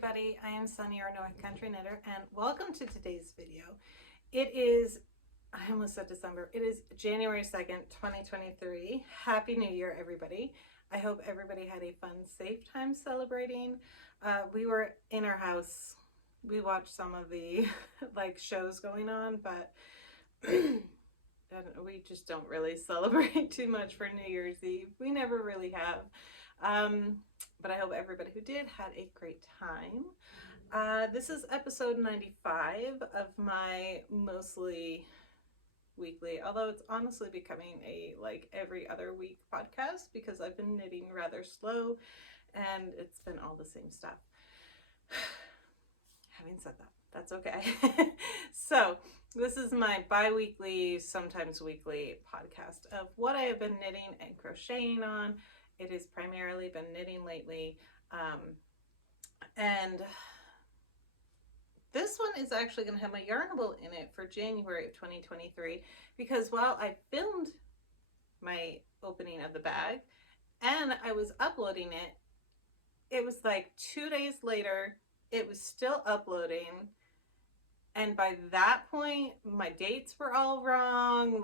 everybody, I am Sunny, our North Country Knitter, and welcome to today's video. It is, I almost said December, it is January 2nd, 2023. Happy New Year, everybody. I hope everybody had a fun, safe time celebrating. We were in our house. We watched some of the shows going on, but we just don't really celebrate too much for New Year's Eve. We never really have. But I hope everybody who did had a great time. This is episode 95 of my mostly weekly, although it's honestly becoming a every other week podcast because I've been knitting rather slow and it's been all the same stuff. Having said that, that's okay. So this is my bi-weekly, sometimes weekly podcast of what I have been knitting and crocheting on. It has primarily been knitting lately, and this one is actually going to have my Yarnable in it for January of 2023 because while I filmed my opening of the bag and I was uploading it, it was like 2 days later, it was still uploading, and by that point my dates were all wrong.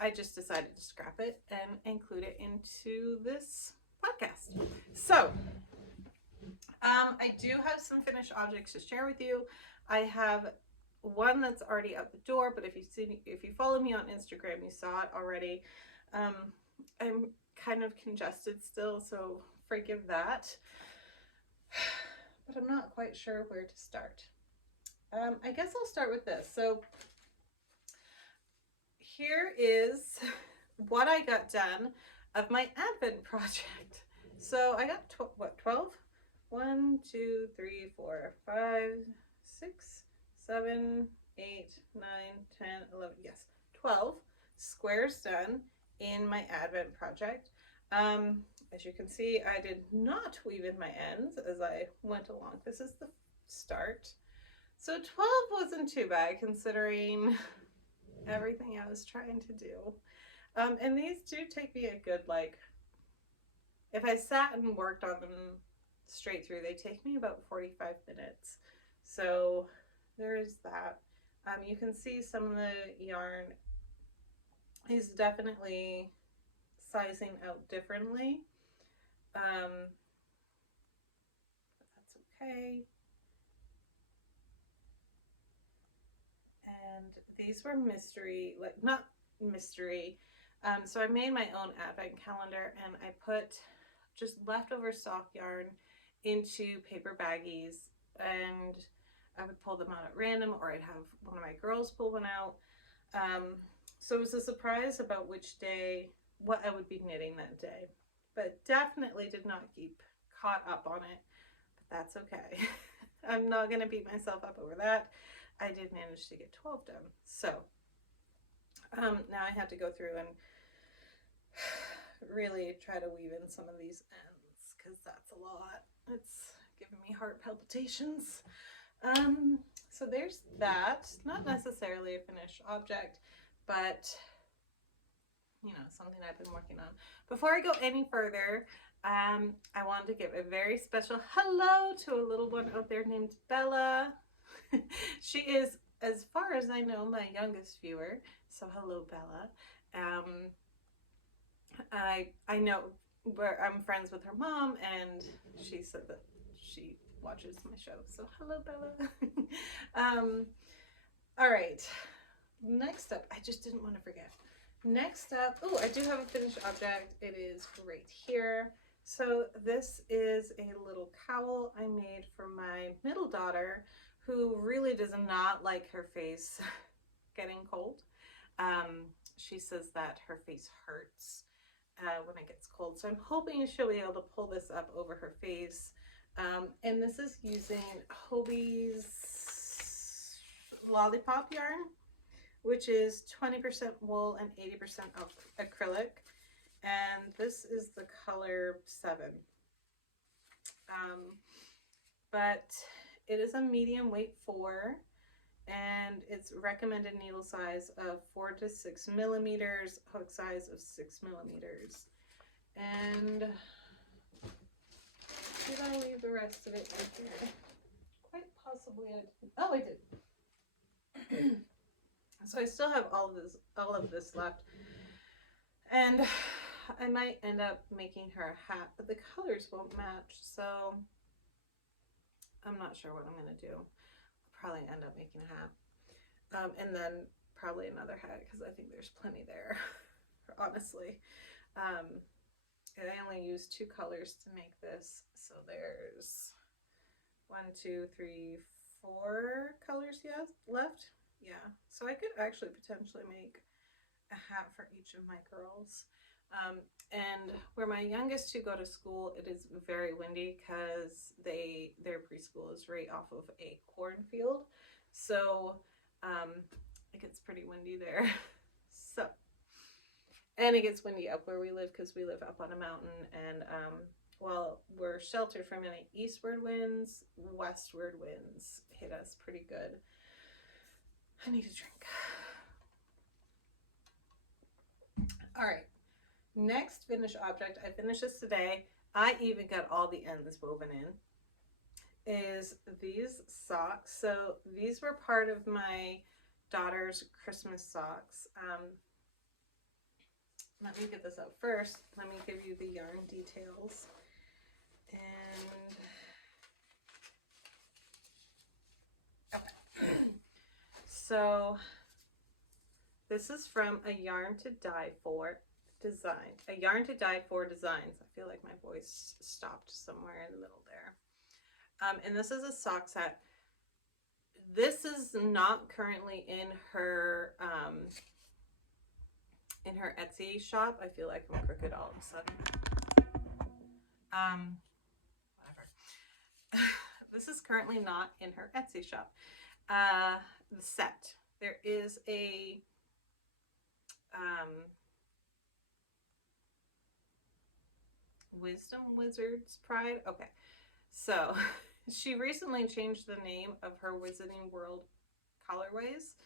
I just decided to scrap it and include it into this podcast. So I do have some finished objects to share with you. I have one that's already out the door, but if you follow me on Instagram, you saw it already. I'm kind of congested still, so forgive that. But I'm not quite sure where to start. I guess I'll start with this. So here is what I got done of my Advent project. So I got 12? 1, 2, 3, 4, 5, 6, 7, 8, 9, 10, 11, yes, 12 squares done in my Advent project. As you can see, I did not weave in my ends as I went along. This is the start. So 12 wasn't too bad considering everything I was trying to do. And these do take me a good, if I sat and worked on them straight through, they take me about 45 minutes. So there's that. You can see some of the yarn is definitely sizing out differently. But that's okay. And these were mystery, not mystery. So I made my own advent calendar and I put just leftover stock yarn into paper baggies, and I would pull them out at random, or I'd have one of my girls pull one out. So it was a surprise about which day, what I would be knitting that day, but definitely did not keep caught up on it, but that's okay. I'm not going to beat myself up over that. I did manage to get 12 done. So now I have to go through and really try to weave in some of these ends because that's a lot. It's giving me heart palpitations. So there's that. Not necessarily a finished object, but something I've been working on. Before I go any further, I wanted to give a very special hello to a little one out there named Bella. She is, as far as I know, my youngest viewer. So hello, Bella. I know I'm friends with her mom, and she said that she watches my show. So hello, Bella. All right. Next up, I just didn't want to forget. Next up, oh, I do have a finished object. It is right here. So this is a little cowl I made for my middle daughter, who really does not like her face getting cold. She says that her face hurts when it gets cold. So I'm hoping she'll be able to pull this up over her face. And this is using Hobie's Lollipop yarn, which is 20% wool and 80% acrylic. And this is the color 7. But it is a medium weight 4, and it's recommended needle size of 4 to 6 millimeters, hook size of 6 millimeters. And did I leave the rest of it in here. Quite possibly I didn't. Oh, I did. So I still have all of this left. And I might end up making her a hat, but the colors won't match, so I'm not sure what I'm going to do. I'll probably end up making a hat. And then probably another hat, because I think there's plenty there, honestly. And I only used 2 colors to make this, so there's 1, 2, 3, 4 colors left. Yeah, so I could actually potentially make a hat for each of my girls. And where my youngest 2 go to school, it is very windy because their preschool is right off of a cornfield, so it gets pretty windy there. So, and it gets windy up where we live because we live up on a mountain, and while we're sheltered from any eastward winds, westward winds hit us pretty good. I need a drink. All right, next finished object, I finished this today. I even got all the ends woven in, is these socks. So these were part of my daughter's Christmas socks. Let me get this out first. Let me give you the yarn details. And okay. So this is from a Yarn to Die For design. A Yarn to Die For Designs. I feel like my voice stopped somewhere in the middle there. And this is a sock set. This is not currently in her Etsy shop. I feel like I'm crooked all of a sudden. Whatever. This is currently not in her Etsy shop. The set. There is a Wisdom Wizard's Pride. Okay, so she recently changed the name of her Wizarding World colorways.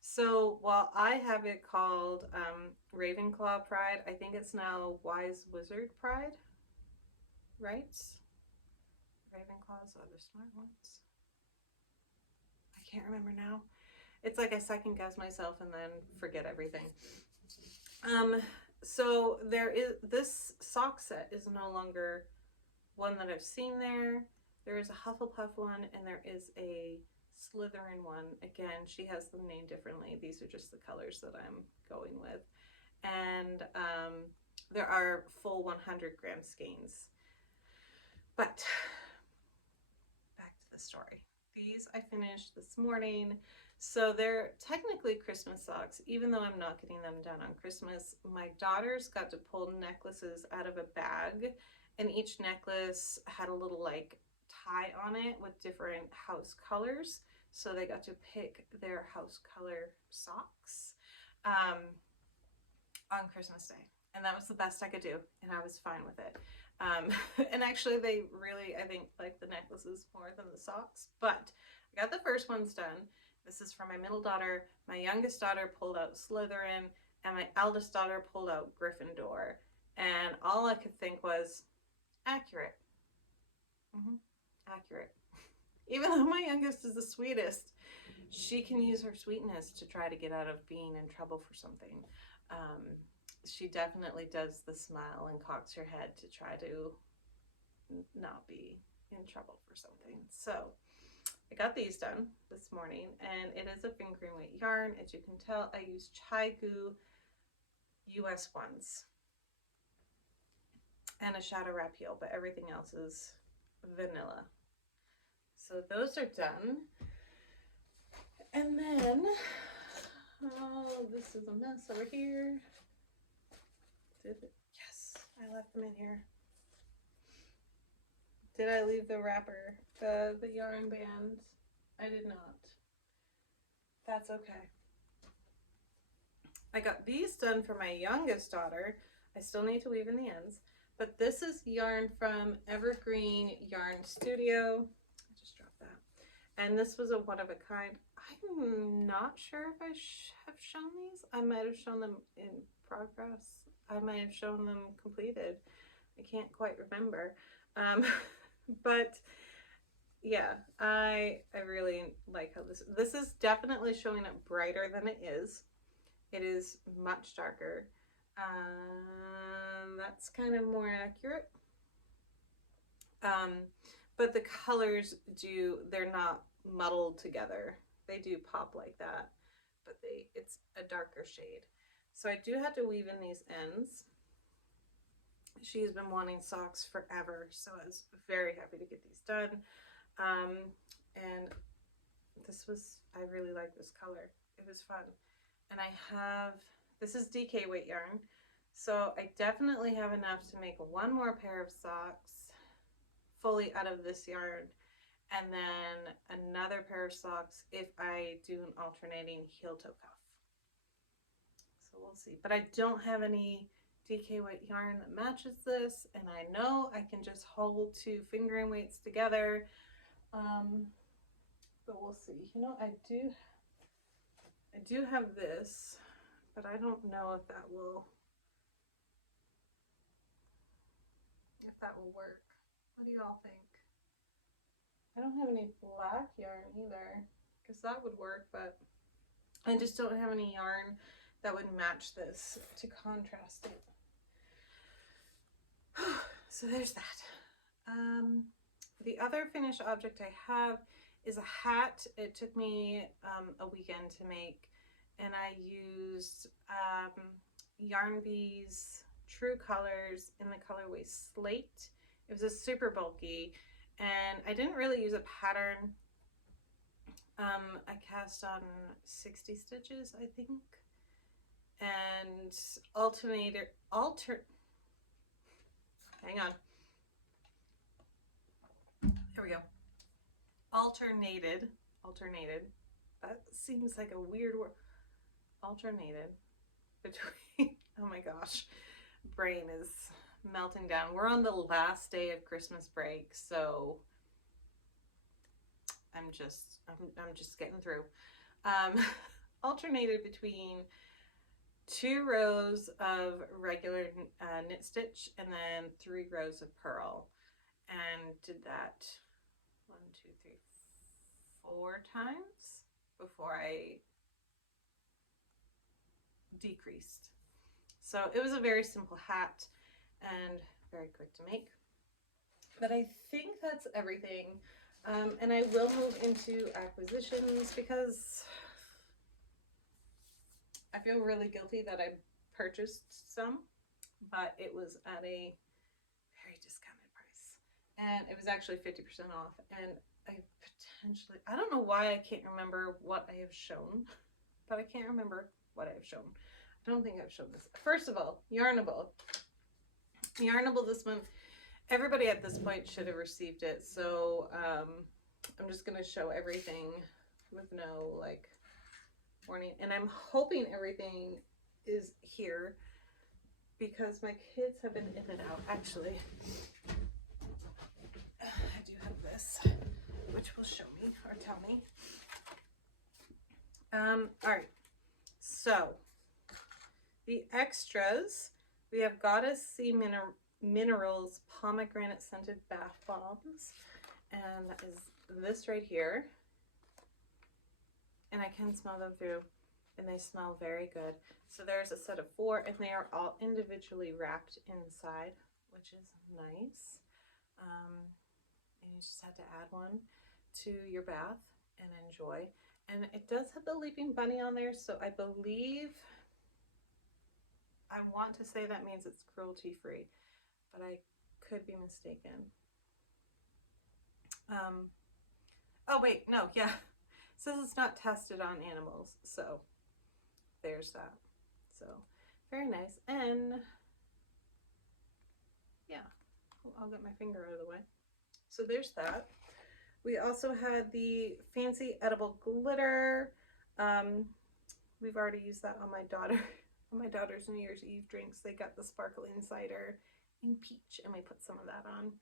So while I have it called Ravenclaw Pride, I think it's now Wise Wizard Pride, right? Ravenclaws are the smart ones. I can't remember now. It's like I second guess myself and then forget everything. So there is, this sock set is no longer one that I've seen there. There is a Hufflepuff one and there is a Slytherin one. Again, she has them named differently. These are just the colors that I'm going with. And there are full 100 gram skeins. But back to the story. These I finished this morning. So they're technically Christmas socks, even though I'm not getting them done on Christmas. My daughters got to pull necklaces out of a bag, and each necklace had a little like tie on it with different house colors. So they got to pick their house color socks on Christmas Day. And that was the best I could do, and I was fine with it. And actually they really, I think, like the necklaces more than the socks. But I got the first ones done. This is for my middle daughter. My youngest daughter pulled out Slytherin, and my eldest daughter pulled out Gryffindor. And all I could think was, accurate. Accurate. Even though my youngest is the sweetest, she can use her sweetness to try to get out of being in trouble for something. She definitely does the smile and cocks her head to try to not be in trouble for something. So I got these done this morning, and it is a fingering weight yarn. As you can tell, I use Chai-Gu US ones and a shadow wrap heel, but everything else is vanilla. So those are done. And then, oh, this is a mess over here. Yes, I left them in here. Did I leave the wrapper, the yarn band? I did not. That's okay. I got these done for my youngest daughter. I still need to weave in the ends, but this is yarn from Evergreen Yarn Studio. I just dropped that. And this was a one of a kind. I'm not sure if I have shown these. I might have shown them in progress. I might have shown them completed. I can't quite remember. But yeah, I really like how this is definitely showing up brighter than it is. It is much darker. That's kind of more accurate. Um, but the colors they're not muddled together. They do pop like that, but it's a darker shade. So I do have to weave in these ends. She's been wanting socks forever, so I was very happy to get these done. And I really like this color. It was fun. And this is DK weight yarn. So I definitely have enough to make one more pair of socks fully out of this yarn. And then another pair of socks if I do an alternating heel toe cuff. So we'll see. But I don't have any DK weight yarn that matches this, and I know I can just hold two fingering weights together. But we'll see. You know, I do have this, but I don't know if that will work. What do y'all think? I don't have any black yarn either, because that would work, but I just don't have any yarn that would match this to contrast it. So there's that. The other finished object I have is a hat. It took me a weekend to make, and I used Yarnbee's True Colors in the colorway Slate. It was a super bulky, and I didn't really use a pattern. I cast on 60 stitches, I think, and hang on. There we go. Alternated. That seems like a weird word. Alternated between, oh my gosh, brain is melting down. We're on the last day of Christmas break, so I'm just getting through. Alternated between 2 rows of regular knit stitch and then 3 rows of purl, and did that 1, 2, 3, 4 times before I decreased. So it was a very simple hat and very quick to make. But I think that's everything. And I will move into acquisitions because I feel really guilty that I purchased some, but it was at a very discounted price. And it was actually 50% off. And I don't know why I can't remember what I have shown, but I can't remember what I have shown. I don't think I've shown this. First of all, Yarnable this month. Everybody at this point should have received it, so I'm just going to show everything with no like warning, and I'm hoping everything is here because my kids have been in and out. Actually, I do have this, which will show me or tell me. All right, so the extras, we have Goddess Sea Minerals pomegranate scented bath bombs, and that is this right here, and I can smell them through, and they smell very good. So there's a set of 4, and they are all individually wrapped inside, which is nice. And you just have to add one to your bath and enjoy. And it does have the Leaping Bunny on there, so I want to say that means it's cruelty free, but I could be mistaken. Oh wait, no, yeah. It says it's not tested on animals, so there's that. So very nice. And yeah, I'll get my finger out of the way. So there's that. We also had the fancy edible glitter. We've already used that on my daughter. On my daughter's New Year's Eve drinks, they got the sparkling cider in peach, and we put some of that on.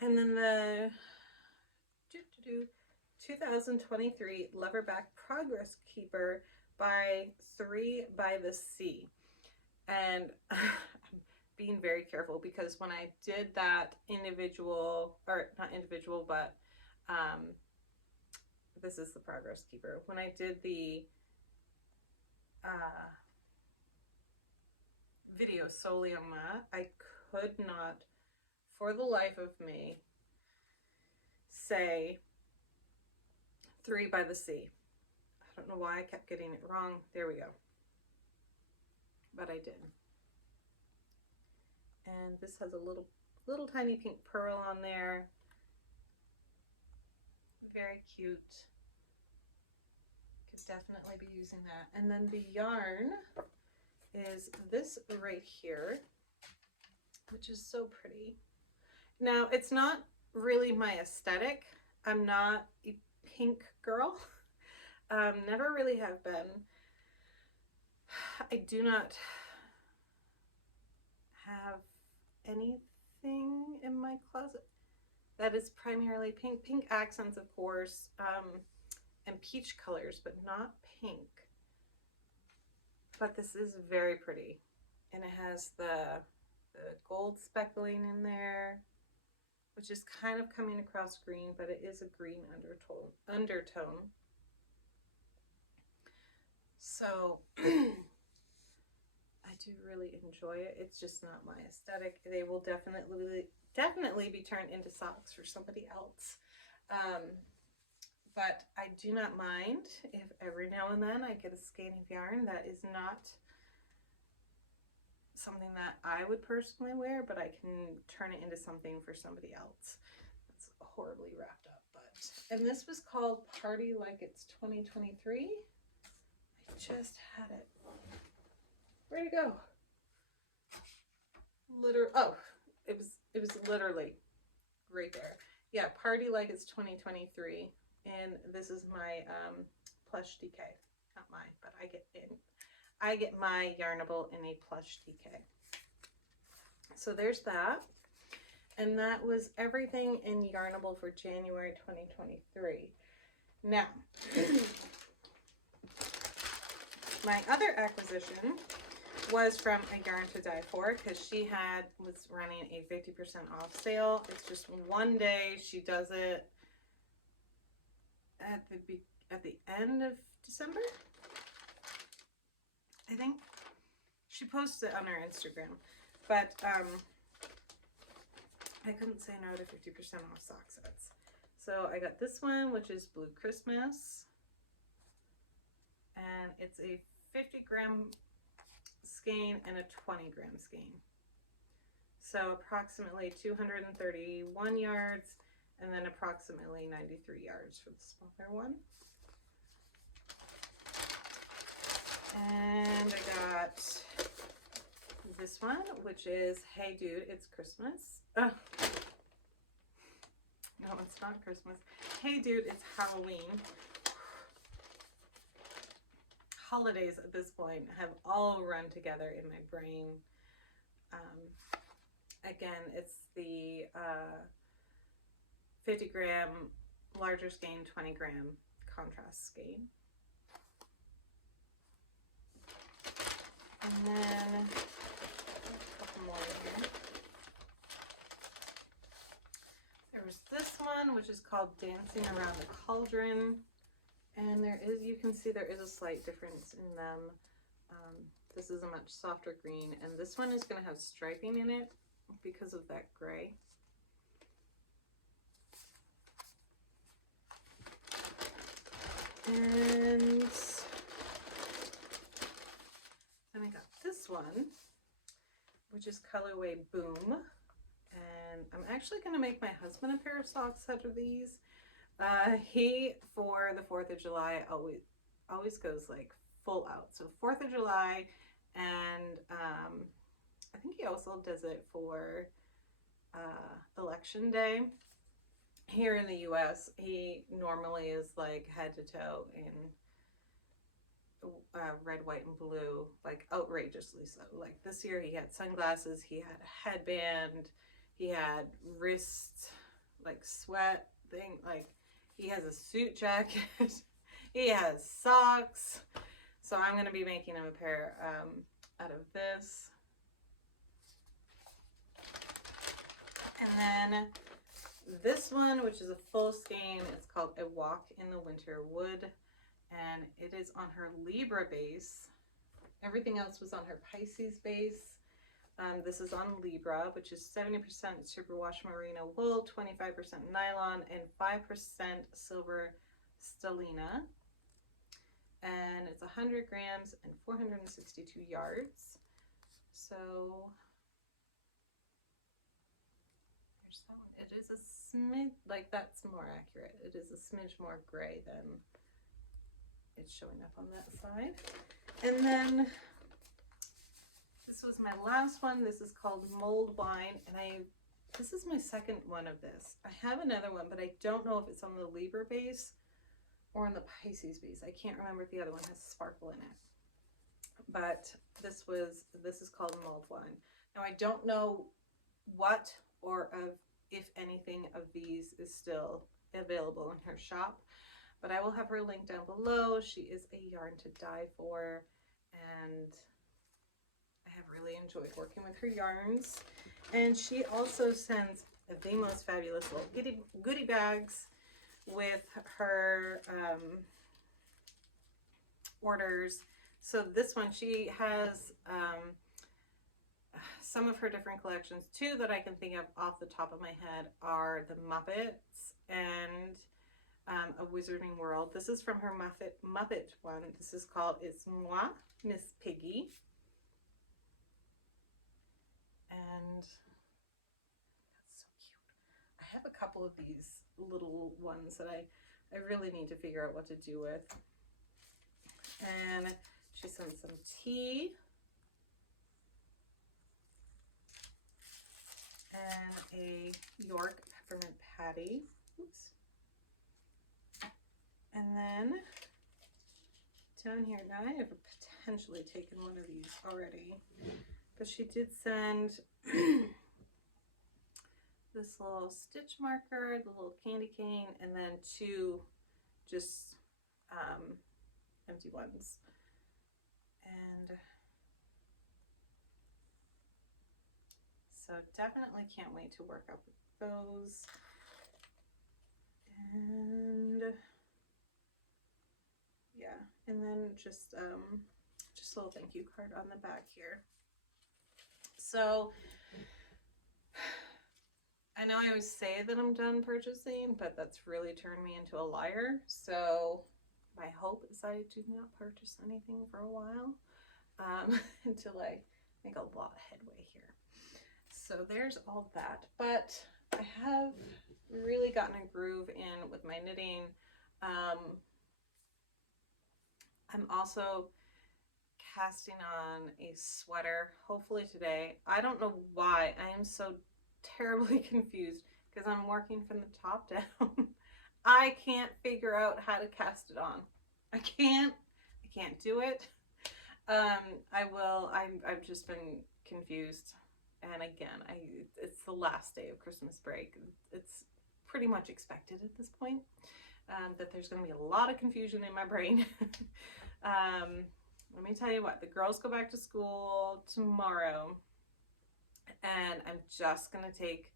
And then the 2023 Leverback Progress Keeper by 3 by the Sea. And being very careful, because when I did that individual, or not individual, but this is the Progress Keeper. When I did the video solely on that, I could not, for the life of me, say 3 by the Sea. I don't know why I kept getting it wrong. There we go. But I did. And this has a little tiny pink pearl on there. Very cute. Could definitely be using that. And then the yarn is this right here, which is so pretty. Now, it's not really my aesthetic. I'm not a pink girl. Never really have been. I do not have anything in my closet that is primarily pink. Pink accents, of course, and peach colors, but not pink. But this is very pretty, and it has the gold speckling in there, which is kind of coming across green, but it is a green undertone. So I do really enjoy it. It's just not my aesthetic. They will definitely be turned into socks for somebody else. But I do not mind if every now and then I get a skein of yarn that is not something that I would personally wear, but I can turn it into something for somebody else. It's horribly wrapped up, but, and this was called Party Like It's 2023. I just had it. Where'd it go? Oh, it was literally right there. Yeah, Party Like It's 2023. And this is my plush DK. Not mine, but I get my Yarnable in a plush DK. So there's that. And that was everything in Yarnable for January 2023. Now, my other acquisition was from A Yarn to Die For, because she was running a 50% off sale. It's just one day. She does it at the end of December, I think. She posts it on her Instagram, but I couldn't say no to 50% off sock sets. So I got this one, which is Blue Christmas, and it's a 50-gram skein and a 20-gram skein. So approximately 231 yards, and then approximately 93 yards for the smaller one. And I got this one, which is Hey Dude, It's Christmas. Oh. No, it's not Christmas. Hey Dude, It's Halloween. Holidays at this point have all run together in my brain. Again, it's the 50-gram larger skein, 20-gram contrast skein. And then a couple more here. There was this one, which is called Dancing Around the Cauldron. And there is, you can see there is a slight difference in them. This is a much softer green, and this one is going to have striping in it because of that gray. And then I got this one, which is colorway Boom. And I'm actually going to make my husband a pair of socks out of these. He, for the 4th of July, always goes like full out. So 4th of July, and I think he also does it for Election Day. Here in the US, he normally is like head to toe in red, white, and blue, like outrageously so. Like this year he had sunglasses, he had a headband, he had wrist, like sweat thing, like he has a suit jacket, he has socks. So I'm going to be making him a pair out of this. And then this one, which is a full skein, it's called A Walk in the Winter Wood, and it is on her Libra base. Everything else was on her Pisces base. This is on Libra, which is 70% superwash merino wool, 25% nylon, and 5% silver stellina. And it's 100 grams and 462 yards. So there's that one. It is a smidge, like that's more accurate. It is a smidge more gray than it's showing up on that side. And then this was my last one. This is called Mulled Wine, and this is my second one of this. I have another one, but I don't know if it's on the Libra base or on the Pisces base. I can't remember if the other one has sparkle in it. But this is called Mulled Wine. Now I don't know what or if anything of these is still available in her shop, but I will have her link down below. She is a yarn to die for, and I have really enjoyed working with her yarns. And she also sends the most fabulous little goodie bags with her orders. So this one, she has some of her different collections. Two that I can think of off the top of my head are the Muppets and A Wizarding World. This is from her Muppet one. This is called It's Moi, Miss Piggy. And that's so cute. I have a couple of these little ones that I really need to figure out what to do with. And she sent some tea and a York peppermint patty. Oops. And then down here, now I have potentially taken one of these already, but she did send this little stitch marker, the little candy cane, and then two just empty ones. And so definitely can't wait to work up with those. And yeah, and then just a little thank you card on the back here. So I know I always say that I'm done purchasing, but that's really turned me into a liar. So my hope is I do not purchase anything for a while until I make a lot of headway here. So there's all that. But I have really gotten a groove in with my knitting. I'm also casting on a sweater, hopefully today. I don't know why. I am so terribly confused because I'm working from the top down. I can't figure out how to cast it on. I can't do it. I've just been confused. And again, it's the last day of Christmas break. It's pretty much expected at this point that there's going to be a lot of confusion in my brain. Let me tell you what, the girls go back to school tomorrow, and I'm just going to take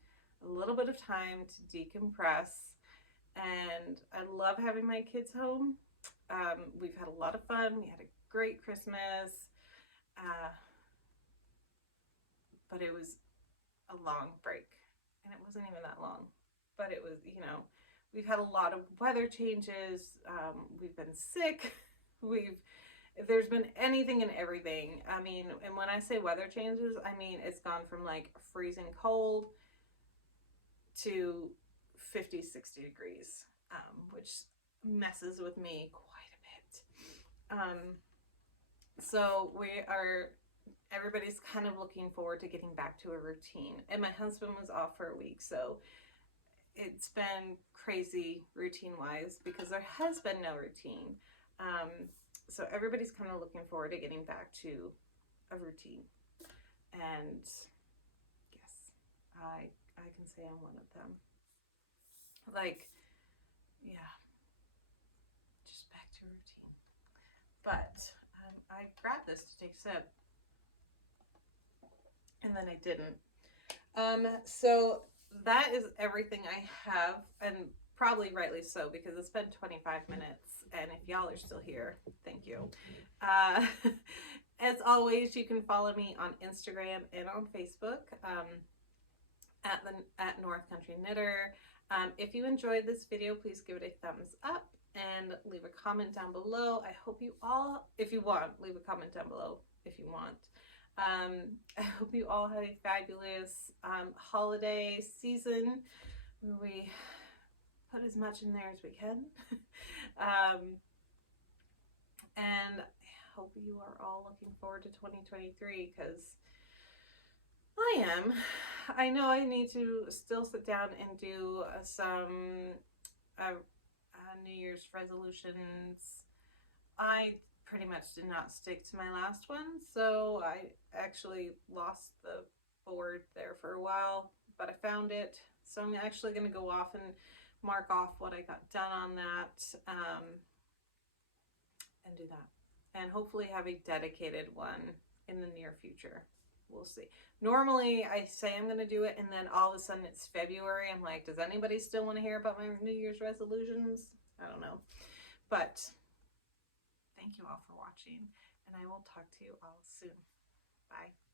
a little bit of time to decompress. And I love having my kids home. We've had a lot of fun. We had a great Christmas. But it was a long break, and it wasn't even that long, but it was, you know, we've had a lot of weather changes. We've been sick. There's been anything and everything. I mean, and when I say weather changes, I mean, it's gone from like freezing cold to 50, 60 degrees, which messes with me quite a bit. So everybody's kind of looking forward to getting back to a routine. And my husband was off for a week, so it's been crazy routine-wise because there has been no routine. So everybody's kind of looking forward to getting back to a routine. And yes, I can say I'm one of them. Like, yeah, just back to routine. But I grabbed this to take a sip, and then I didn't. So that is everything I have, and probably rightly so because it's been 25 minutes, and if y'all are still here, thank you. Uh, as always, you can follow me on Instagram and on Facebook at North Country Knitter. If you enjoyed this video, please give it a thumbs up and leave a comment down below. I hope you all, if you want, leave a comment down below if you want. I hope you all have a fabulous holiday season where we put as much in there as we can. And I hope you are all looking forward to 2023 because I am. I know I need to still sit down and do some New Year's resolutions. I pretty much did not stick to my last one, so I actually lost the board there for a while, but I found it. So I'm actually going to go off and mark off what I got done on that and do that. And hopefully have a dedicated one in the near future. We'll see. Normally I say I'm going to do it and then all of a sudden it's February. I'm like, does anybody still want to hear about my New Year's resolutions? I don't know. But thank you all for watching, and I will talk to you all soon. Bye.